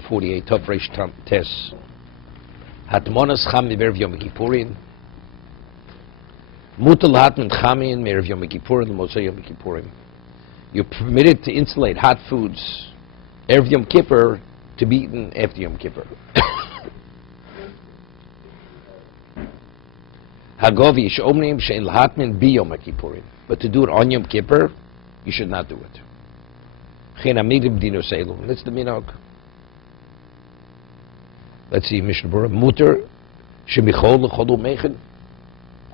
48 Tov Reish Tes. Hatmonas Cham Me'erev Yom Kippurim. Mutal Hatman Chamin Me'erev Yom Kippurim L'Motzei Yom Kippurim. You're permitted to insulate hot foods Erev Yom Kippur to be eaten after Yom Kippur. Hagovi Yish Omrim She'en L'Hatman Bi Yom Kippurim. But to do it on Yom Kippur, you should not do it. Chen Amidim Dino Seilum. That's the minog. Let's see, Mishna Berura. Muter Shemichol L'Chol U'Mechen.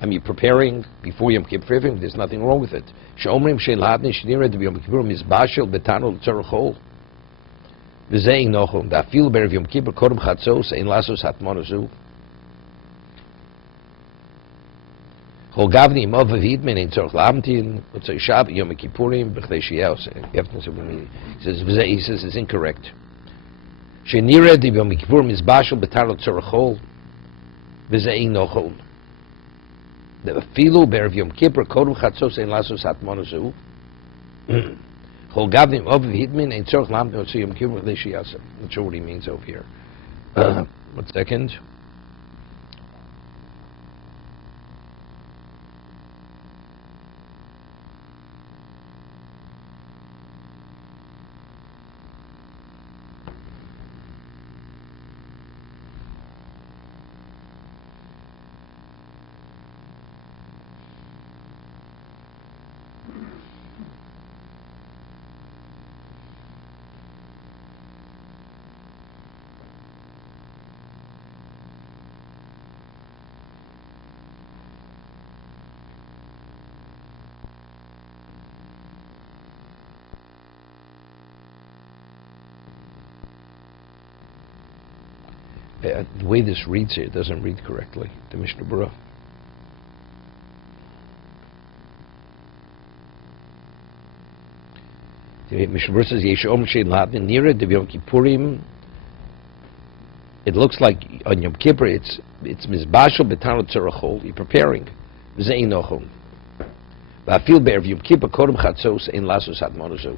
I mean, preparing before Yom Kippur, there's nothing wrong with it. She'omrim She'en L'Hatman Shnira De Yom Kippur Mizbashel Betano L'Tzorachol. V'zein Nochum. Da'afil Be'erev Yom Kippur Kodem Chatzos Ein Lasos Hatmonazu. Chol Gavni Imov V'Vidmen Ein Tzorach L'Amtin Utzei Shab Yom Kippurim B'Chdei Shiyaos. He says it's incorrect. Shenira De Yom Kippur Mizbashel Betano L'Tzorachol. V'zein Nochum. Da'afil Be'erev Yom Kippur Kodem Chatzos Ein Lasos Hatmonazu. Chol Gavni Imov V'Vidmen Ein Tzorach L'Amtin Utzei Yom Kippur B'Chdei Shiyaos. I'm not sure what he means over here. 1 second. The way this reads here, it doesn't read correctly, the Mishna Berura. The Mishna Berura says, Yeshom Shein L'Hatman Nira De Yom Kippurim. It looks like on Yom Kippur, it's Mizbashel Betano Tzorachol. You're preparing. V'zein Nochum. V'afil Be'erev Yom Kippur Kodem Chatzos Ein Lasos Hatmonazu.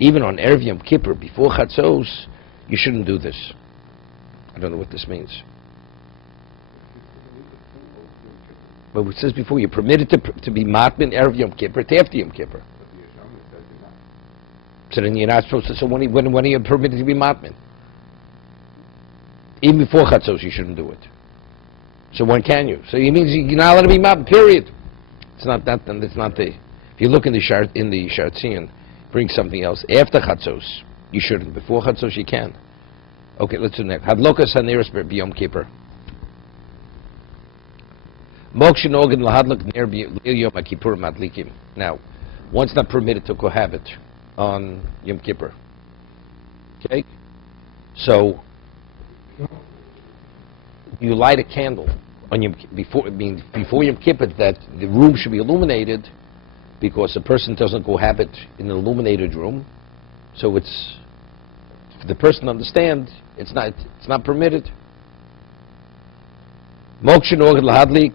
Even on Erev Yom Kippur, before Chatzos, you shouldn't do this. I don't know what this means. But it says before, you're permitted to be matmin Erev Yom Kippur to after Yom Kippur. So then you're not supposed to, so when are you permitted to be matmin? Even before Chatzos, you shouldn't do it. So when can you? So it means you're not allowed to be matmin, period. It's not that, and it's not the, if you look in the Shartzian, bring something else. After Chatzos, you shouldn't. Before Chatzos, you can. Okay, let's do next. Hadlokas haneres b'Yom Kippur. Mokshin organ lahadlok ner b'Yom Kippur madlikim. Now, one's not permitted to cohabit on Yom Kippur. Okay? So, you light a candle on Yom before Yom Kippur, that the room should be illuminated, because a person doesn't cohabit in an illuminated room, so it's, for the person to understand, it's not permitted. Mokshin organ lahadlik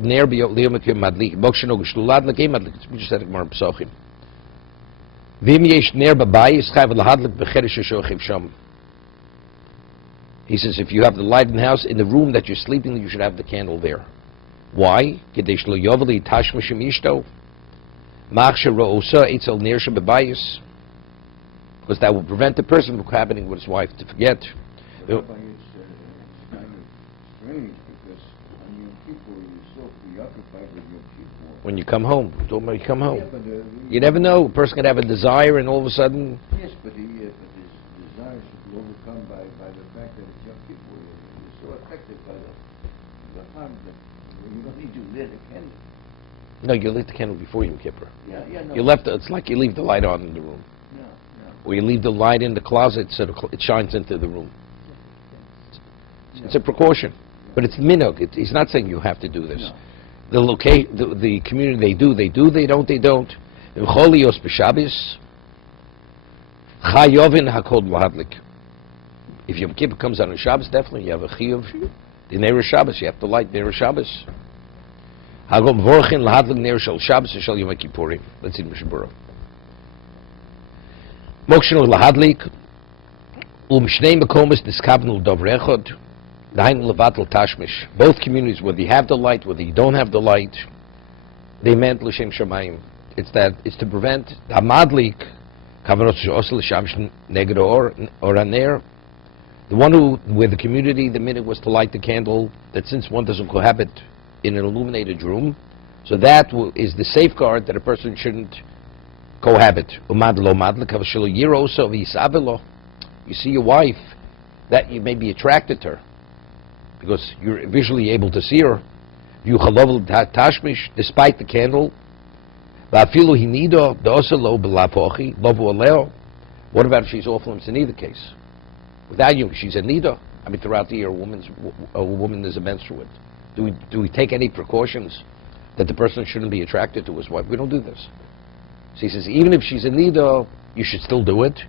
ner b'Yom Kippur madlik. Mokshin organ shluladlik madlik. We just said it more in Pesachim. V'im yesh ner b'bayis chayv lahadlik b'cheresh shochiv sham. He says if you have the light in the house, in the room that you're sleeping, you should have the candle there. Why? Kedei shlo yovli tash mishim ishto. Because that will prevent the person from cohabiting with his wife to forget. It's kind of strange because on Yom Kippur you're so preoccupied with Yom Kippur. When you come home, you come home. Yeah, but, you never know. A person can have a desire and all of a sudden. Yes, but his desire should be overcome by the fact that it's Yom Kippur. You're so affected by the harm that you don't need to lit a candle. No, you lit the candle before Yom Kippur. Yeah, no. You left. It's like you leave the light on in the room, or you leave the light in the closet so it shines into the room. It's a precaution, but it's minog. He's not saying you have to do this. No. The community, they do. They don't. Cholios b'Shabbos, chayovin hakol lahadlik. If Yom Kippur comes on a Shabbos, definitely you have a chiyuv. The Neir Shabbos, you have to light Neir Shabbos. Hagom vorchin lahadlik Neir shel Shabbos shel Yom Kippurim. Let's see Mishna Berura. Mokshin lahadlik, shnei mekomis niskabnu dovrechod, dahin levatel tashmish. Both communities, whether you have the light, whether you don't have the light, they meant l'shem shamayim. It's to prevent hamadlik, kavanot she'osel l'shamsh neged or aner. The one where the community, the minute was to light the candle, that since one doesn't cohabit in an illuminated room, so that is the safeguard that a person shouldn't cohabit. You see your wife, that you may be attracted to her, because you're visually able to see her. Despite the candle. What about if she's off limits in either case? Without you, she's a nida. I mean, throughout the year, a woman is a menstruant. Do we take any precautions that the person shouldn't be attracted to his wife? We don't do this. So he says, even if she's a nida, you should still do it.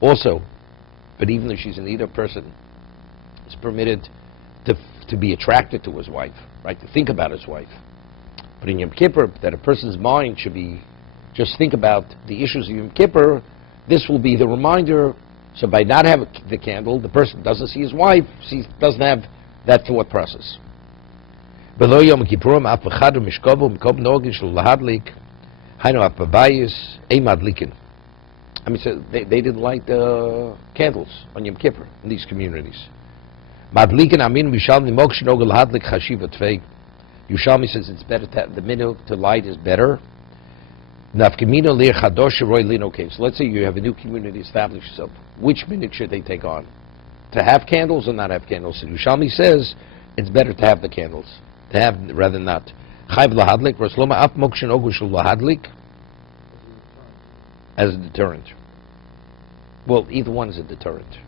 Also, but even if she's a nida, person is permitted to be attracted to his wife, right? To think about his wife. But in Yom Kippur, that a person's mind should be just think about the issues of Yom Kippur. This will be the reminder. So by not having the candle, the person doesn't see his wife, doesn't have that thought process. Below Yom Kippurim, afachadu mishkovu mikob nogin shel lahadlik, hainu apabayis madlikin. I mean, so they didn't light candles on Yom Kippur in these communities. Madlikin amin mishalmi mokshin ogel lahadlik chashiva tvei. Yushalmi says it's better to have the minute to light is better. Nafkamino lir chadosh roy lino cave. So let's say you have a new community established yourself. Which minute should they take on? To have candles or not have candles? So Yushalmi says it's better to have the candles. To have rather than not. Chayv lahadlik, Rasloma af mokshin ogushul lahadlik as a deterrent. Well, either one is a deterrent.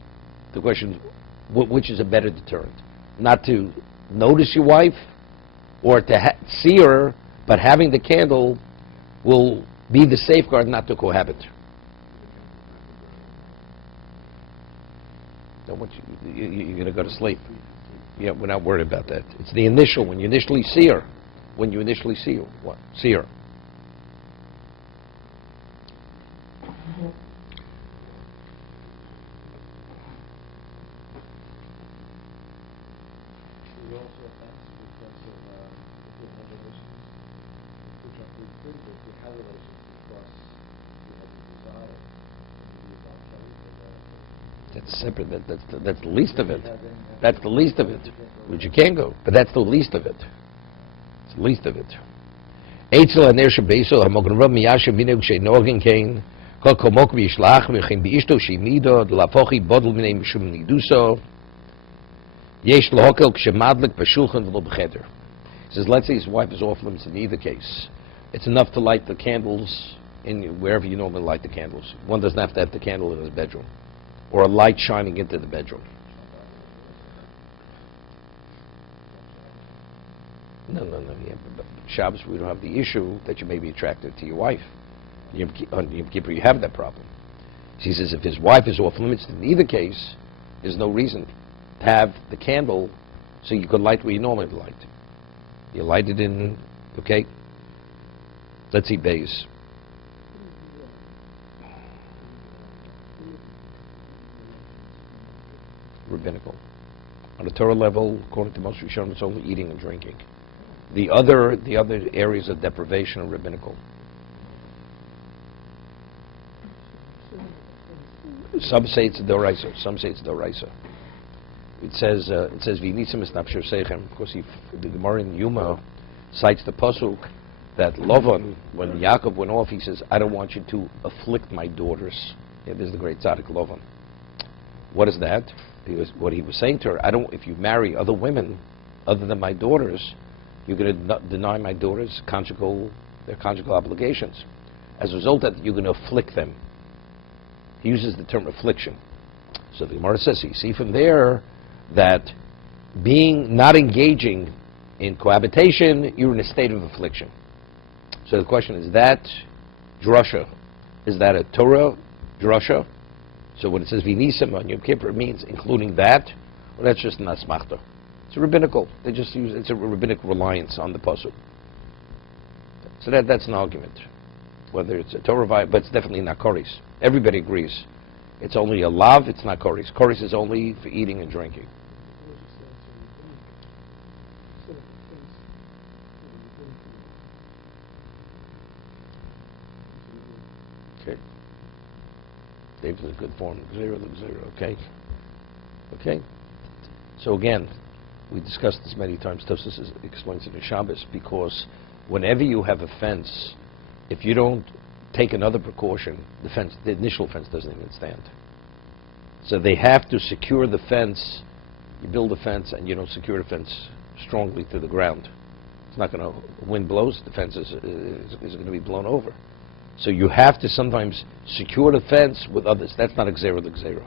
The question is, which is a better deterrent? Not to notice your wife, or to see her, but having the candle will be the safeguard not to cohabit. You're going to go to sleep. Yeah, we're not worried about that. It's the initial, when you initially see her. When you initially see her. That's separate. That's the least of it. That's the least of it. Which you can go, but that's the least of it. It's the least of it. Eitzel aner shebeisol hamogen rab miyashem mineg sheinogen kain kol komok v'yishlach v'chem b'ishto shemido d'lafochi bodel minei mishum niduso yesh lohokel k'shemadlik b'shulchan v'lo b'cheder. He says, let's say his wife is off limits in either case. It's enough to light the candles in wherever you normally light the candles. One doesn't have to have the candle in his bedroom, or a light shining into the bedroom. No. Yeah, but Shabbos, we don't have the issue that you may be attracted to your wife. On Yom Kippur, you have that problem. He says if his wife is off limits in either case, there's no reason to have the candle so you could light where you normally light. You light it in, okay? Let's see Bays. Rabbinical. On a Torah level, according to most Rishonim, it's only eating and drinking. The other areas of deprivation are rabbinical. Some say it's Doraisa. Some say it's Doraisa. It says V'nisim es nafsher seichem, because the Gemara in Yuma cites the pasuk that Lavan, when Yaakov went off, he says, "I don't want you to afflict my daughters." Yeah, this is the great tzaddik Lavan. What is that? What he was saying to her, if you marry other women other than my daughters, you're going to deny my daughters their conjugal obligations. As a result of that, you're going to afflict them. He uses the term affliction. So the Gemara says, you see from there that not engaging in cohabitation, you're in a state of affliction. So the question is that drasha? Is that a Torah drasha? So when it says V'nisim on Yom Kippur, it means including that, or that's just an asmachta. It's a rabbinical. They just use it's a rabbinic reliance on the pasuk. So that's an argument. Whether it's a Torah but it's definitely not koris. Everybody agrees. It's only a lav, it's not koris. Koris is only for eating and drinking. Okay. Dave's in a good form. Zero. Okay. Okay. So again, we discussed this many times. Tosfos explains it in Shabbos, because whenever you have a fence, if you don't take another precaution, the initial fence doesn't even stand. So they have to secure the fence. You build a fence and you don't secure the fence strongly to the ground. It's not going to, wind blows, the fence is going to be blown over. So you have to sometimes secure the fence with others. That's not Xera l'Xera.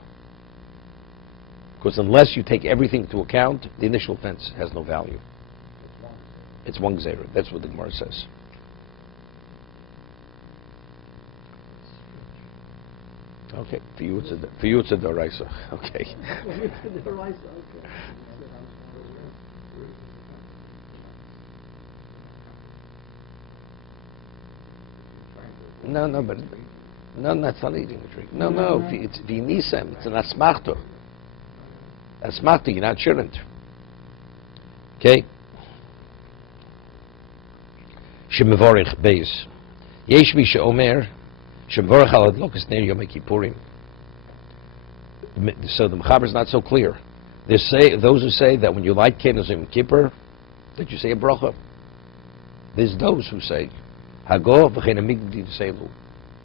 Because unless you take everything into account, the initial fence has no value. It's one Xera. That's what the Gemara says. Okay, for you it's a Doraisa. Okay. No, but that's not eating the tree. No, it's v'nisem. It's an asmachto. Asmachto, you're not shouldn't. Okay. Shemevorich beis. Yesh mi sheomer shemevorich al adlokas ner Yom Kippurim. So the Mechaber is not so clear. Those who say that when you light candles in Yom Kippur, that you say a bracha. There's those who say Hago v'chein amigdali seilu.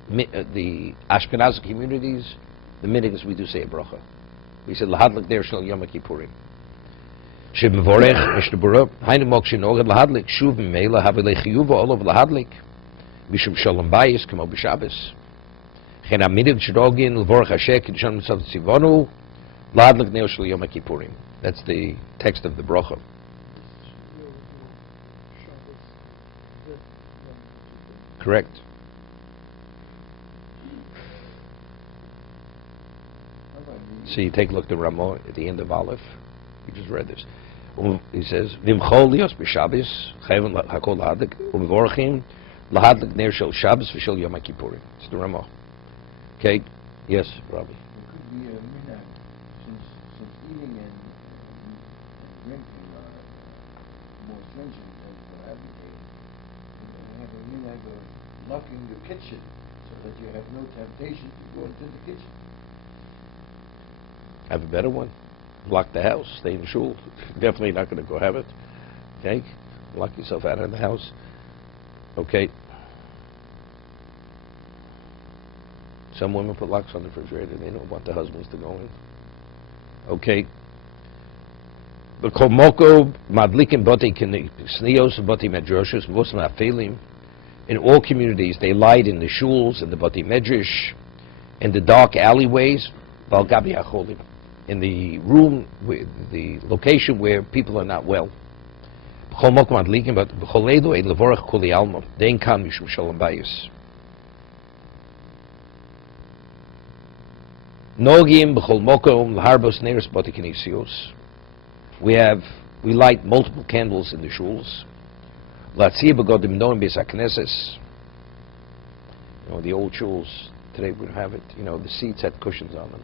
The Ashkenazi communities, the middings we do say a bracha. We said lahadlik der shel Yom Kippurim. Shemevorech Mishna Berura Hainu mok shenoged lahadlik shuv meila havelei chiyuva olav lahadlik mishum shalom bayis kamo b'Shabbos. Chen aminid shirogin l'vorach Hashem k'dishon mitzvot tzivonu lahadlik der shel Yom Kippurim. That's the text of the bracha. Correct. So you take a look at Ramah at the end of Aleph. You just read this. He says, "V'imchol lios b'Shabbos chayven hakol lahadlik u'mevorachim lahadlik ner shel Shabbos v'shel Yom Kippurim." It's the Ramah. Okay. Yes, Rabbi. It could be a minhag, since eating and drinking are more stringent than for advocating. You have a minhag of locking your kitchen so that you have no temptation to go into the kitchen. Have a better one. Lock the house. Stay in shul. Definitely not going to go have it. Okay? Lock yourself out of the house. Okay. Some women put locks on the refrigerator. They don't want the husbands to go in. Okay. The kolmoko madlikim bati snios bati medrashos musma afilim. In all communities, they light in the shuls and the bati medrash, in the dark alleyways, valgabi acholim. In the room, the location where people are not well. Nogim b'chol mokom l'harbos neres botikinisios. We light multiple candles in the shuls. Latzia b'godim noim b'es hakneses. The old shuls today we have it. The seats had cushions on them.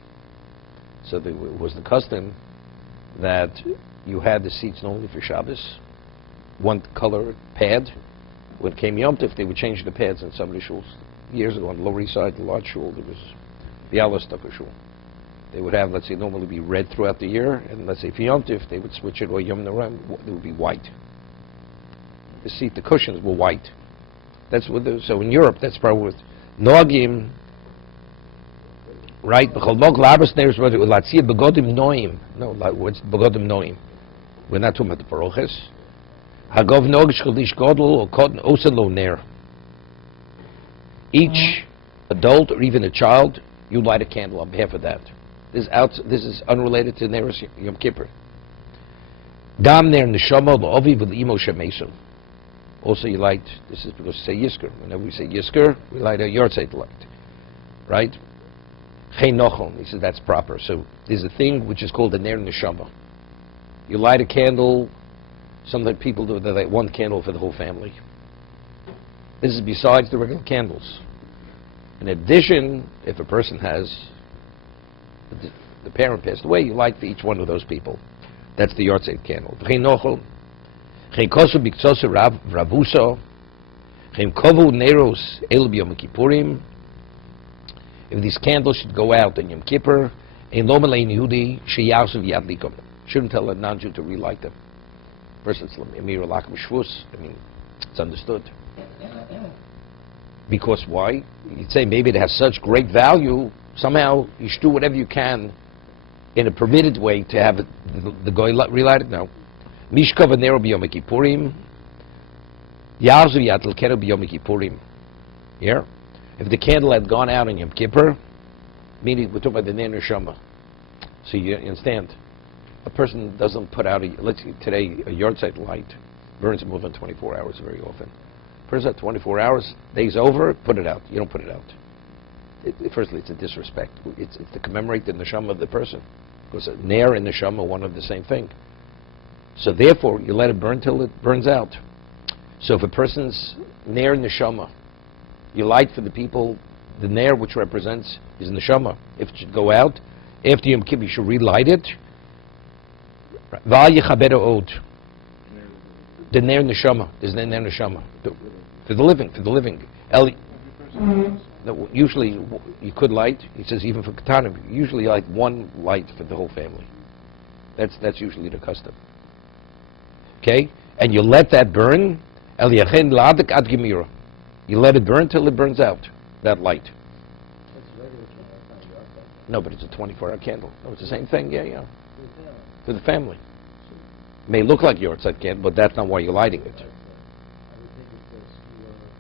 So it was the custom that you had the seats normally for Shabbos, one color pad. When it came Yom Tov, they would change the pads in some of the shuls. Years ago on the Lower East Side, the large shul, there was the Alastucker shul. They would have, let's say, normally be red throughout the year, and let's say for Yom Tov, they would switch it, or Yom Noram, they would be white. The cushions were white. That's what. So in Europe, that's probably with Nogim. Right? No, what's begodim noim? We're not talking about the paroches. Hagov nogish cholish godel or cotton oselo ner. Each adult or even a child, you light a candle on behalf of that. This is unrelated to Neros Yom Kippur. Gam ner neshama la'ovi v'l'imo shemesu. Also, you light. This is because we say Yisker. Whenever we say Yisker, we light a yahrzeit light. Right? He says that's proper. So there's a thing which is called the Ner Neshama. You light a candle. Sometimes people do that, one candle for the whole family. This is besides the regular candles. In addition, if a person has, the parent passed away, you light for each one of those people. That's the yahrzeit candle. If these candles should go out on Yom Kippur, shouldn't tell a non-Jew to relight them. First, it's Emir Lakim Shvus. I mean, it's understood. Because why? You'd say maybe it has such great value. Somehow you should do whatever you can in a permitted way to have it, the goy relight it. No. Mishka v'nero b'yom kippurim. Yarzu yatel kero b'yom kippurim. Here, if the candle had gone out on Yom Kippur, meaning we're talking about the Ner Neshama. So you understand, a person doesn't put out let's say today a yahrzeit light burns more than 24 hours very often. Person at 24 hours, day's over, put it out. You don't put it out. Firstly, it's a disrespect. It's to commemorate the neshama of the person, because ner and neshama are one of the same thing. So therefore, you let it burn till it burns out. So if a person's ner neshama, you light for the people, the ner which represents his neshama. If it should go out, after Yom Kippur, you should relight it. Val yechaberu od. The ner neshama is the ner neshama. For the living. No, usually you could light. He says even for katanim, usually like one light for the whole family. That's usually the custom. Okay, and you let that burn. You let it burn till it burns out. That light. No, but it's a 24-hour candle. No, it's the same thing. Yeah. For the family. May look like yours, that candle, but that's not why you're lighting it.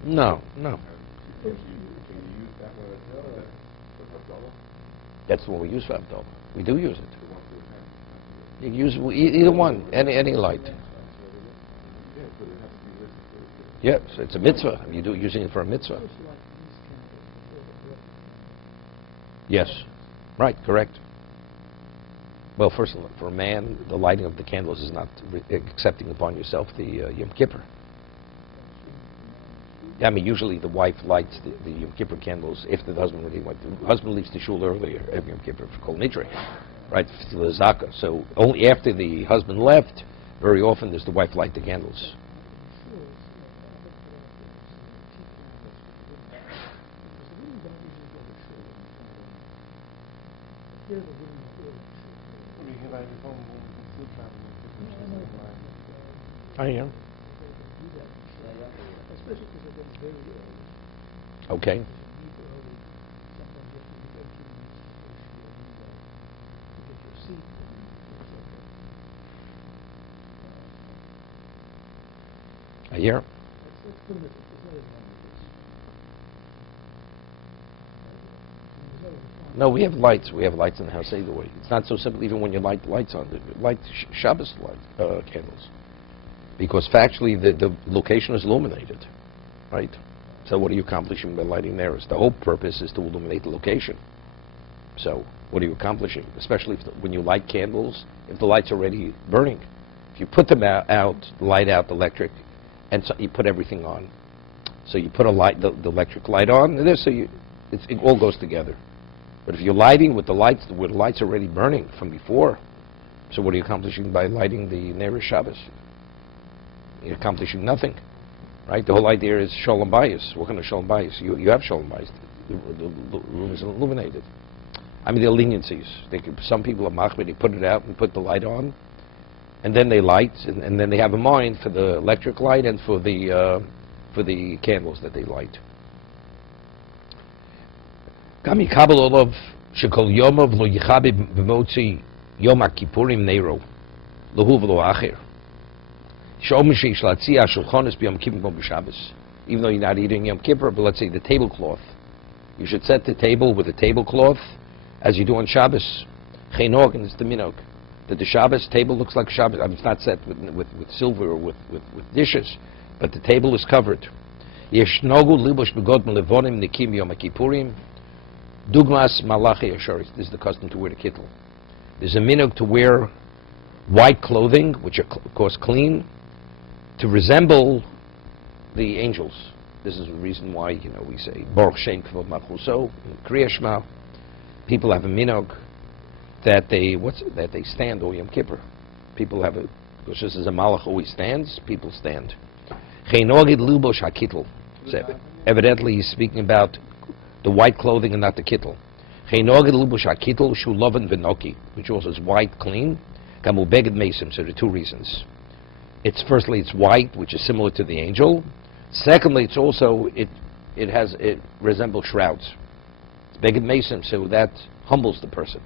No. That's what we use for Abdullah. We do use it. You can use either one, any light. Yeah, so it's a mitzvah. You do using it for a mitzvah. Yes, right, correct. Well, first of all, for a man, the lighting of the candles is not accepting upon yourself the Yom Kippur. I mean, usually the wife lights the Yom Kippur candles if the husband really went. The husband leaves the shul earlier every Yom Kippur for Kol Nidre, right, for the Zakah. So only after the husband left, very often does the wife light the candles. I am. Okay. I hear. No, we have lights. We have lights in the house either way. It's not so simple even when you light the lights on. Light Shabbos light, candles. Because factually the location is illuminated, right? So what are you accomplishing by lighting there? The whole purpose is to illuminate the location. So what are you accomplishing? Especially when you light candles, if the light's already burning. If you put them out, light out the electric, and so you put everything on. So you put the electric light on, and it all goes together. But if you're lighting with the lights, where the lights are already burning from before, so what are you accomplishing by lighting the Ner Shabbos? You're accomplishing nothing, right? The whole idea is Shalom Bayis. What kind of Shalom Bayis? You have Shalom Bayis. The room is illuminated. I mean, there are leniencies. Some people are machmir, they put it out and put the light on, and then they light, and then they have a mind for the electric light and for the candles that they light. Kami kabel olav shekol yomov lo yichabe b'motzi yom kippurim neiro lohu v'lo acher. Even though you're not eating Yom Kippur, but let's say the tablecloth. You should set the table with a tablecloth as you do on Shabbos. Cheinok, and it's the minok. That the Shabbos table looks like Shabbos. I mean, it's not set with silver or with dishes, but the table is covered. Yeshnogu libosh begod melevonim nikim Yom Kippurim. Dugmas malachi asharis. This is the custom to wear the kittel. There's a minok to wear white clothing, which are of course clean, to resemble the angels. This is the reason why, we say Baruch Shem Kavod Malchuso in Kriya Shema. People have a minog that they stand on Yom Kippur. People have because this is a malach always stands. People stand. Cheinogid Lubosh HaKittel. So evidently, he's speaking about the white clothing and not the kittel. Cheinogid Lubosh HaKittel Shuloven V'Noki, which also is white, clean. Kamu Beged Mesim. So there are two reasons. Firstly, it's white, which is similar to the angel. Secondly, it's also it resembles shrouds. It's Beged Mesim, so that humbles the person,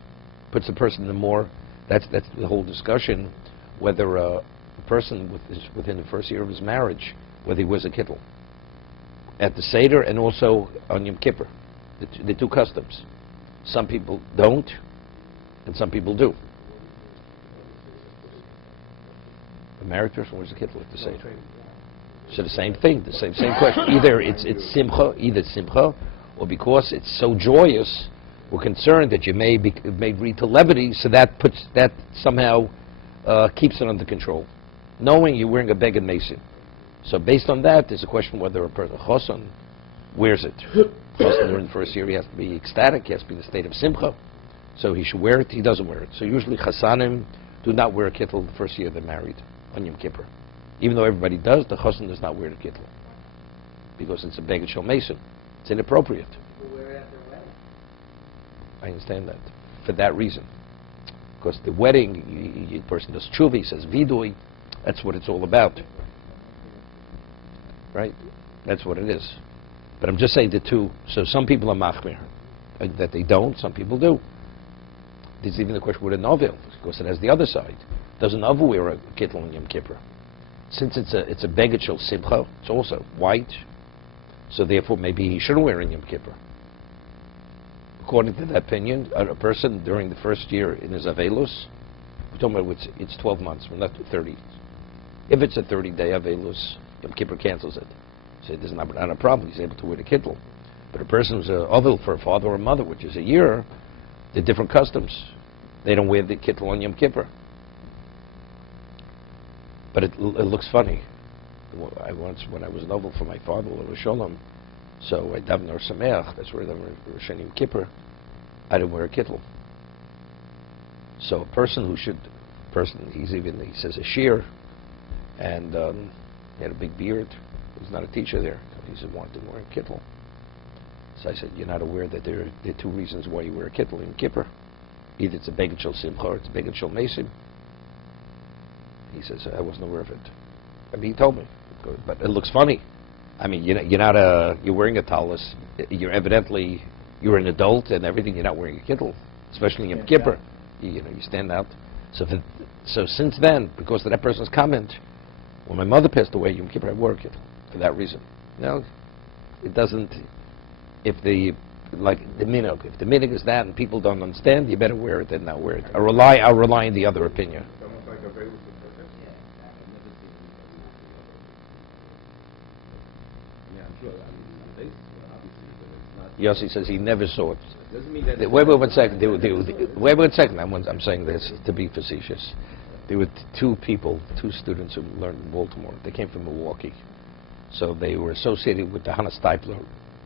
puts the person in the more. That's the whole discussion, whether a person within the first year of his marriage, whether he wears a kittel at the Seder and also on Yom Kippur, the two customs. Some people don't, and some people do. A married person wears a kittel at the Seder. So the same thing, the same question. Either it's simcha, or because it's so joyous, we're concerned that you may lead to levity, so that somehow keeps it under control, knowing you're wearing a beged mesim. So based on that, there's a question whether a person chosan wears it. Chosan during the first year, he has to be ecstatic, he has to be in a state of simcha, so he should wear it. He doesn't wear it. So usually chasanim do not wear a kittel the first year they're married on Yom Kippur. Even though everybody does, the chosan does not wear the kittel because it's a beged shel mesim. It's inappropriate. I understand that. For that reason. Because the wedding, the person does tshuva, he says vidui, that's what it's all about. Right? That's what it is. But I'm just saying the two, so some people are machmir, that they don't, some people do. There's even the question with a novil, because it has the other side. Does an novel wear a kittel on Yom Kippur? Since it's a beged shel simcha, it's also white, so therefore maybe he shouldn't wear it in Yom Kippur. According to that opinion, a person during the first year in his avelus, we're talking about it's 12 months, we're not 30. If it's a 30-day avelus, Yom Kippur cancels it. So there's not a problem, he's able to wear the kittel. But a person who's an avel for a father or mother, which is a year, they're different customs. They don't wear the kittel on Yom Kippur. But it looks funny. When I was an avel for my father, Rosh Sholem, so I daven or sameach. That's where I daven Rosh Yom Kippur. I didn't wear a kittel. So a person he says a shir, and he had a big beard. He's not a teacher there. He said wanted to wear a kittel. So I said, you're not aware that there are two reasons why you wear a kittel in Kippur. Either it's a beged shel simcha or it's a beged shel mesim. He says, I wasn't aware of it. I mean, he told me. But it looks funny. I mean, you're wearing a talus. You're an adult and everything. You're not wearing a kittel, especially in Yom Kippur. You stand out. So since then, because of that person's comment, when my mother passed away, Yom Kippur I wore a kittel for that reason. It doesn't. If the minog is that and people don't understand, you better wear it than not wear it. I'll rely on the other opinion. Yossi says he never saw it. Wait 1 second. Wait 1 second. I'm saying this to be facetious. There were two students who learned in Baltimore. They came from Milwaukee. So they were associated with the Hannah Stipler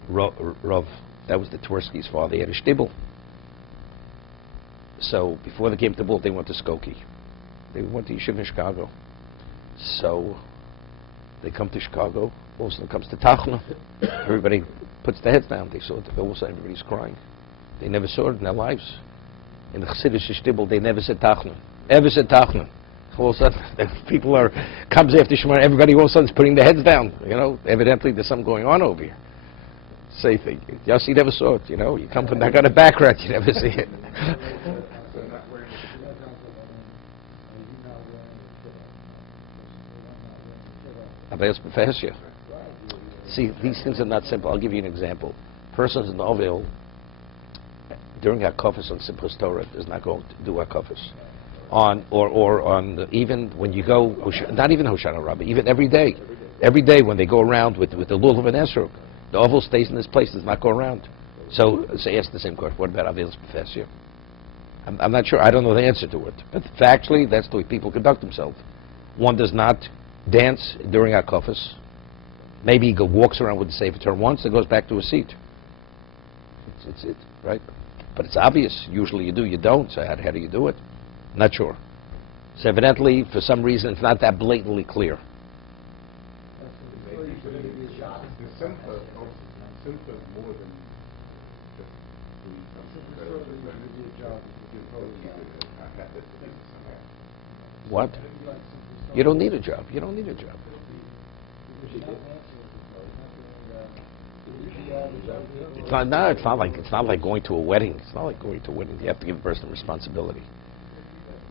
Rav. That was the Twersky's father. He had a shtibel. So before they came to Baltimore, they went to Skokie. They went to Yeshiva in Chicago. So they come to Chicago. All of a sudden comes to Tachna. Everybody puts their heads down. They saw it. All of a sudden everybody's crying. They never saw it in their lives. In the Chassidish shtibel, they never said Tachna. Ever said Tachna. All of a sudden, people comes after Shema, everybody all of a sudden is putting their heads down. Evidently there's something going on over here. Say thing. Yossi never saw it, You come from that kind of background, you never see it. See, these things are not simple. I'll give you an example. Persons in the Ovel, during Hakafis on Simchas Torah, is not going to do Hakafis. Even when you go, not even Hoshana Rabbah, even every day when they go around with the Lulav and Esrog, the Ovel stays in this place, does not go around. So ask the same question, what about Avelis B'Fesya? I'm not sure. I don't know the answer to it. But factually, that's the way people conduct themselves. One does not dance during hakafos. Maybe he walks around with the sefer Torah once and goes back to his seat. It's right? But it's obvious. Usually you do, you don't. So how do you do it? Not sure. So evidently, for some reason, it's not that blatantly clear. More than just doing something. What? You don't need a job. You don't need a job. It's not. No, it's not like going to a wedding. It's not like going to a wedding. You have to give a person responsibility.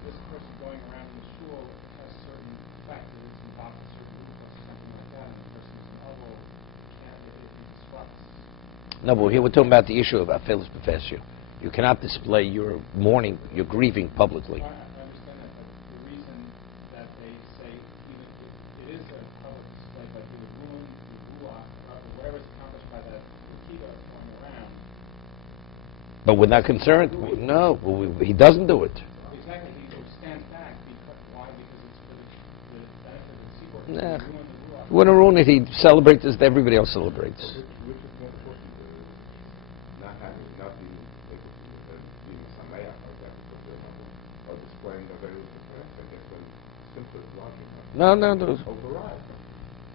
This person going around in the shul has certain fact that it's involved in certain group or something like that, and the person is an oval, can't it disrupts. No, but here we're talking about the issue of afelus b'feshu. You cannot display your mourning, your grieving publicly. I understand that, but the reason that they say even if it is a public display, but it would ruin the ruach, or whatever is accomplished by the kiva going around. But we're not concerned. No, he doesn't do it. Exactly, he stands back because why? Because it's for the benefit of the seaboard. Nah. Ruin the ruach. He wouldn't ruin it. He celebrates as everybody else celebrates. Which is more important, not being able to being sameach like that because they're not or displaying a very different. I guess when simple logic. No. Override.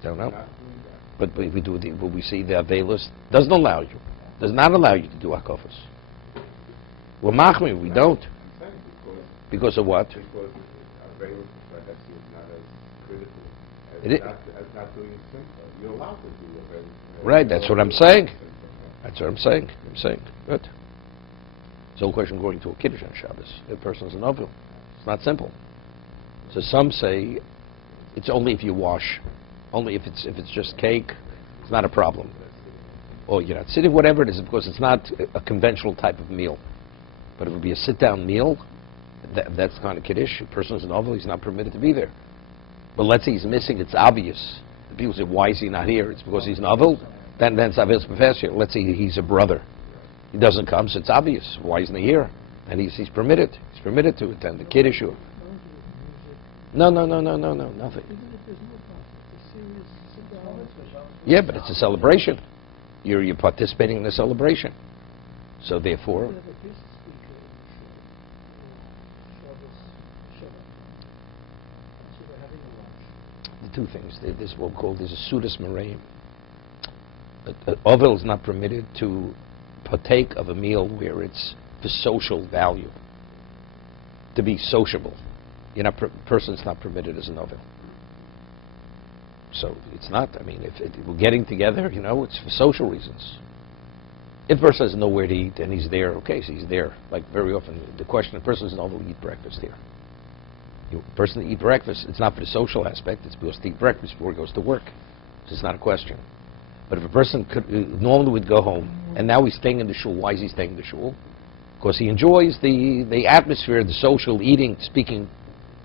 Don't know. Not doing that. But we do what we see the avelus does not allow you to do hakafos. We're machmir, we don't. I'm saying Because of what? because available perhaps is not as critical It is- as not doing simple. You're allowed to do available. Right, that's what I'm saying. That's what I'm saying. Good. It's the whole question going to a kiddush on Shabbos. The person's an ovil. It's not simple. So some say it's only if you wash, only if it's just cake. It's not a problem. Or you're not sitting, whatever it is, because it's not a conventional type of meal. But if it would be a sit-down meal, that's kind of kiddush. A person is an ovil, he's not permitted to be there. But let's say he's missing, it's obvious. The people say, why is he not here? It's because he's an ovil. Then it's avelus b'feshu. Let's say he's a brother. He doesn't come, so it's obvious. Why isn't he here? And he's permitted. He's permitted to attend the kiddush. No, nothing. Yeah, but it's a celebration. You're participating in a celebration. So therefore, the two things. There's what we call there's a sudas mereim. Ovel is not permitted to partake of a meal where it's for social value, to be sociable. You're not person's not permitted as an ovel. So it's not. I mean, if we're getting together, it's for social reasons. If a person has nowhere to eat and he's there, okay, so he's there. Like very often, the question: a person is an ovel, eat breakfast here. A person to eat breakfast, it's not for the social aspect. It's because to eat breakfast before he goes to work. So it's not a question. But if a person normally would go home, and now he's staying in the shul, why is he staying in the shul? Because he enjoys the atmosphere, the social eating, speaking,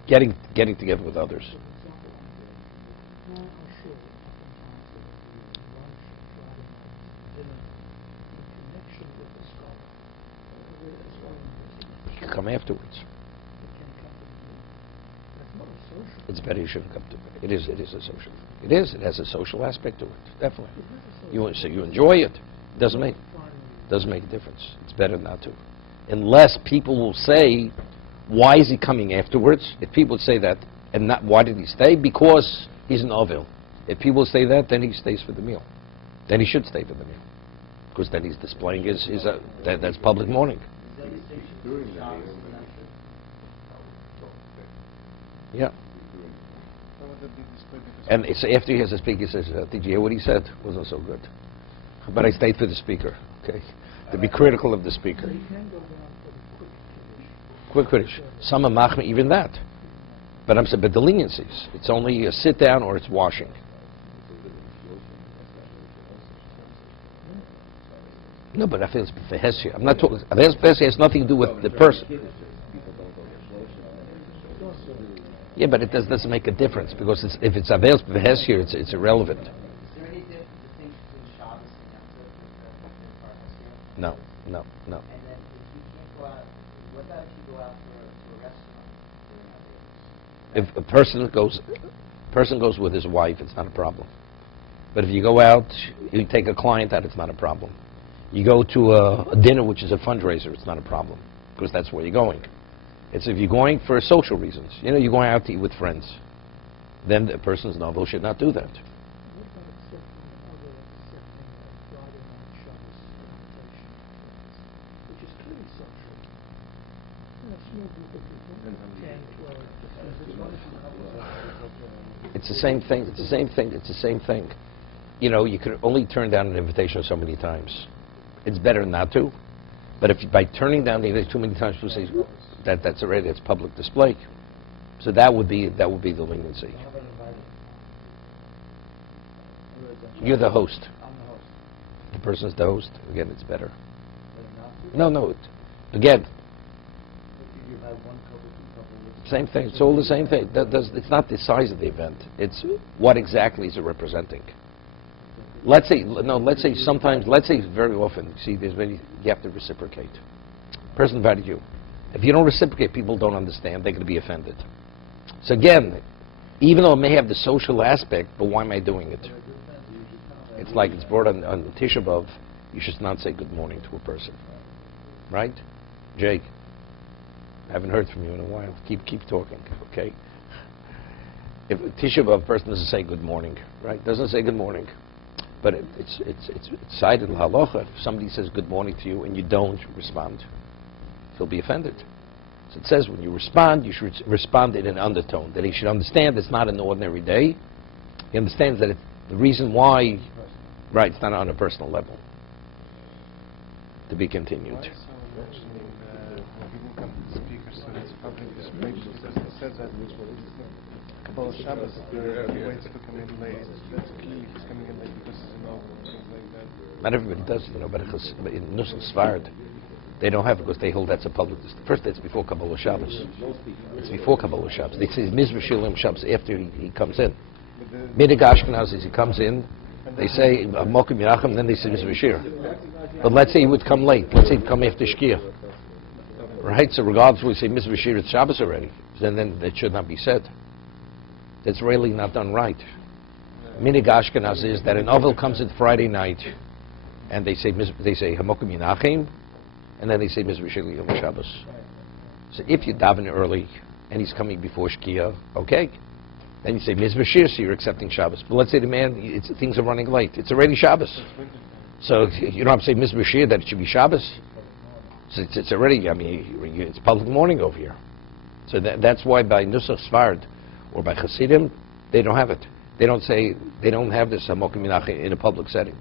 getting together with others. You can come afterwards. It's better you shouldn't come to it. It is a social. It is. It has a social aspect to it. Definitely. You enjoy it. Doesn't make a difference. It's better not to, unless people will say, "Why is he coming afterwards?" If people say that, and not why did he stay? Because he's an ovil. If people say that, then he stays for the meal. Then he should stay for the meal, because then he's displaying that's public mourning. During the meal, Yeah. And it's after he has a speaker, he says, "Did you hear what he said? Wasn't so good." But I stayed for the speaker. Okay, to be critical of the speaker. Quick Kiddush. Some are machmir, even that. But I'm saying, but the leniencies. It's only a sit down or it's washing. No, but I feel it's b'feshu. I'm not talking. Avelus b'feshu has nothing to do with the person. Yeah, but it doesn't make a difference because if it's avelus b'feshu, it's irrelevant. Is there any distinction between Shabbos and Yom Tov? No. And then if you can't go out, what about if you If a person goes with his wife, it's not a problem. But if you go out, you take a client out, it's not a problem. You go to a dinner, which is a fundraiser, it's not a problem, because that's where you're going. It's if you're going for social reasons. You know, you're going out to eat with friends. Then the person's novel should not do that. What about accepting another accepting a Friday night Shabbos invitation, which is clearly social? A small group of people, 10, 12. It's the same thing. It's the same thing. It's the same thing. You know, you can only turn down an invitation so many times. It's better not to. But if by turning down the invitation too many times, people say that's already it's public display. So that would be the leniency. You're the host. I'm the host. The person's the host. Again, it's better. Better not to? No. Again, If you have one couple, two couple, same thing. It's all the same thing. It's not the size of the event. It's what exactly is it representing. Let's say very often, see, you have to reciprocate. Person invited you. If you don't reciprocate, people don't understand. They're going to be offended. So again, even though it may have the social aspect, but why am I doing it? It's like it's brought on Tisha B'Av. You should not say good morning to a person, right? Jake, I haven't heard from you in a while. Keep talking, okay? If a Tisha B'Av person doesn't say good morning, right? Doesn't say good morning. But it's cited in halacha. If somebody says good morning to you and you don't respond, he'll be offended. So it says when you respond, you should respond in an undertone, that he should understand it's not an ordinary day. He understands that it's the reason why, right, it's not on a personal level. To be continued. Why is so mentioning when people come to the speaker so it's public display? Because it says that Kabbalah Shabbos, he waits to come in late. That's clearly he's coming in late because he's a novel and things like that. Not everybody does, you know, but in Nusach Sfard, they don't have it because they hold that's a public. First, it's before Kabbalah Shabbos. It's before Kabbalah Shabbos. They say Mizvah Shilim Shabbos after he comes in. Midig Ashkenaz is he comes in. They say Mokim Yerachim, then they say Mizvah Shir. But let's say he would come late. Let's say he'd come after Shkia. Right. So regardless, we say Mizvah Shir it's Shabbos already. Then it should not be said. That's really not done right. Minig Ashkenaz is that an Ovel comes in Friday night, and they say Hamokim Yinachim, and then they say Mizvah Shir Yom Shabbos. So if you daven early and he's coming before Shkia, okay, then you say Mizvah Shir, so you're accepting Shabbos. But let's say the man, things are running late. It's already Shabbos. So you don't have to say Mizvah Shir that it should be Shabbos. So it's already, I mean, it's public morning over here. So that's why by Nusach Sfard or by Hasidim, they don't have it. They don't have this Hamokim Yinachim in a public setting.